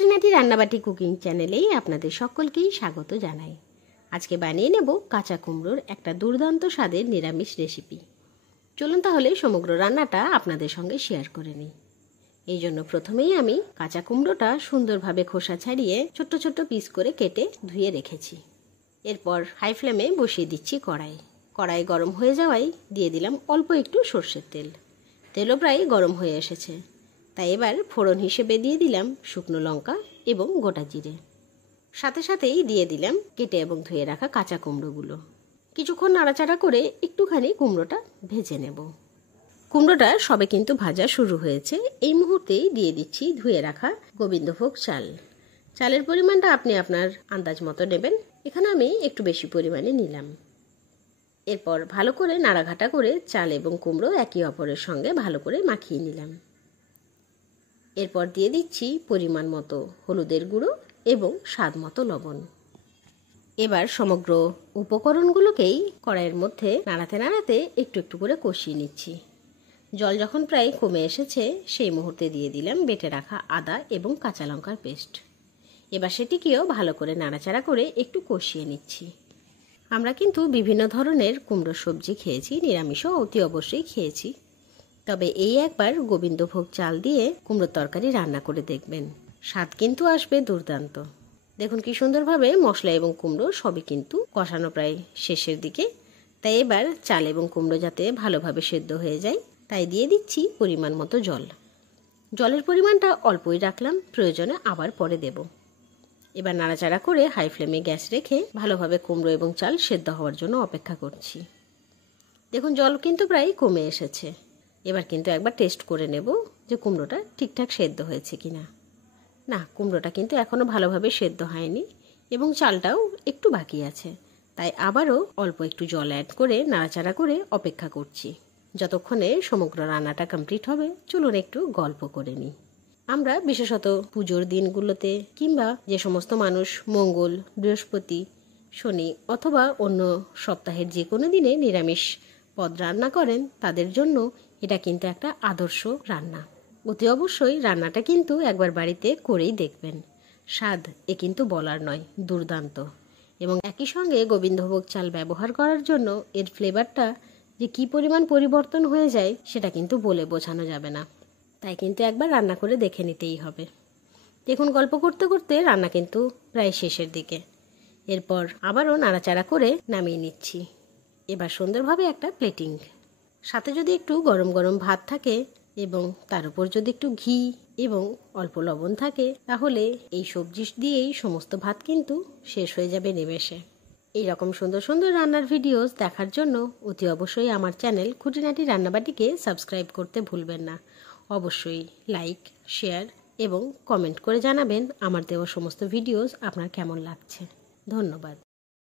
খুঁটিনাটি রান্নাবাটি কুকিং চ্যানেলেই আপনাদের সকলকেই স্বাগত জানাই। আজকে বানিয়ে নেব কাঁচা কুমড়োর একটা দুর্দান্ত স্বাদের নিরামিষ রেসিপি। চলুন তাহলে সমগ্র রান্নাটা আপনাদের সঙ্গে শেয়ার করে নিই। এই জন্য প্রথমেই আমি কাঁচা কুমড়োটা সুন্দরভাবে খোসা ছাড়িয়ে ছোট্ট ছোট্ট পিস করে কেটে ধুয়ে রেখেছি। এরপর হাই ফ্লেমে বসিয়ে দিচ্ছি কড়াই গরম হয়ে যাওয়ায় দিয়ে দিলাম অল্প একটু সর্ষের তেল। তেলও প্রায় গরম হয়ে এসেছে, তাই এবার ফোড়ন হিসেবে দিয়ে দিলাম শুকনো লঙ্কা এবং গোটা জিরে। সাথে সাথেই দিয়ে দিলাম কেটে এবং ধুয়ে রাখা কাঁচা কুমড়োগুলো। কিছুক্ষণ নাড়াচাড়া করে একটুখানি কুমড়োটা ভেজে নেব। কুমড়োটা সবে কিন্তু ভাজা শুরু হয়েছে। এই মুহূর্তেই দিয়ে দিচ্ছি ধুয়ে রাখা গোবিন্দভোগ চাল। চালের পরিমাণটা আপনি আপনার আন্দাজ মতো নেবেন, এখানে আমি একটু বেশি পরিমাণে নিলাম। এরপর ভালো করে নাড়াঘাটা করে চাল এবং কুমড়ো একে অপরের সঙ্গে ভালো করে মাখিয়ে নিলাম। এরপর দিয়ে দিচ্ছি পরিমাণ মতো হলুদের গুঁড়ো এবং স্বাদ মতো লবণ। এবার সমগ্র উপকরণগুলোকেই কড়াইয়ের মধ্যে নাড়াতে নাড়াতে একটু একটু করে কষিয়ে নিচ্ছি। জল যখন প্রায় কমে এসেছে সেই মুহূর্তে দিয়ে দিলাম বেটে রাখা আদা এবং কাঁচা লঙ্কার পেস্ট। এবার সেটিকেও ভালো করে নাড়াচাড়া করে একটু কষিয়ে নিচ্ছি। আমরা কিন্তু বিভিন্ন ধরনের কুমড়ো সবজি খেয়েছি, নিরামিষও অতি অবশ্যই খেয়েছি, তবে এই একবার গোবিন্দভোগ চাল দিয়ে কুমড়োর তরকারি রান্না করে দেখবেন, স্বাদ কিন্তু আসবে দুর্দান্ত। দেখুন কি সুন্দরভাবে মশলা এবং কুমড়ো সবই কিন্তু কষানো প্রায় শেষের দিকে। তাই এবার চাল এবং কুমড়ো যাতে ভালোভাবে সেদ্ধ হয়ে যায় তাই দিয়ে দিচ্ছি পরিমাণ মতো জল। জলের পরিমাণটা অল্পই রাখলাম, প্রয়োজনে আবার পরে দেব। এবার নাড়াচাড়া করে হাই ফ্লেমে গ্যাস রেখে ভালোভাবে কুমড়ো এবং চাল সেদ্ধ হওয়ার জন্য অপেক্ষা করছি। দেখুন জল কিন্তু প্রায় কমে এসেছে। এবার কিন্তু একবার টেস্ট করে নেব যে কুমড়োটা ঠিকঠাক সেদ্ধ হয়েছে কিনা। না, কুমড়োটা কিন্তু এখনও ভালোভাবে সেদ্ধ হয়নি এবং চালটাও একটু বাকি আছে। তাই আবারও অল্প একটু জল অ্যাড করে নাড়াচাড়া করে অপেক্ষা করছি যতক্ষণে সমগ্র রান্নাটা কমপ্লিট হবে। চলুন একটু গল্প করে নিই। আমরা বিশেষত পুজোর দিনগুলোতে কিংবা যে সমস্ত মানুষ মঙ্গল, বৃহস্পতি, শনি অথবা অন্য সপ্তাহের যে কোনো দিনে নিরামিষ পদ রান্না করেন তাদের জন্য এটা কিন্তু একটা আদর্শ রান্না। অতি অবশ্যই রান্নাটা কিন্তু একবার বাড়িতে করেই দেখবেন। স্বাদ এ কিন্তু বলার নয়, দুর্দান্ত। এবং একই সঙ্গে গোবিন্দভোগ চাল ব্যবহার করার জন্য এর ফ্লেভারটা যে কী পরিমাণ পরিবর্তন হয়ে যায় সেটা কিন্তু বলে বোঝানো যাবে না। তাই কিন্তু একবার রান্না করে দেখে নিতেই হবে। দেখুন গল্প করতে করতে রান্না কিন্তু প্রায় শেষের দিকে। এরপর আবারও নাড়াচাড়া করে নামিয়ে নিচ্ছি। এবার সুন্দরভাবে একটা প্লেটিং, সাথে যদি একটু গরম গরম ভাত থাকে এবং তার উপর যদি একটু ঘি এবং অল্প লবণ থাকে তাহলে এই সবজি দিয়েই সমস্ত ভাত কিন্তু শেষ হয়ে যাবে নিমেষে। এইরকম সুন্দর সুন্দর রান্নার ভিডিওস দেখার জন্য অতি অবশ্যই আমার চ্যানেল খুঁটিনাটি রান্নাবাটিকে সাবস্ক্রাইব করতে ভুলবেন না। অবশ্যই লাইক, শেয়ার এবং কমেন্ট করে জানাবেন আমার দেওয়া সমস্ত ভিডিওস আপনার কেমন লাগছে। ধন্যবাদ।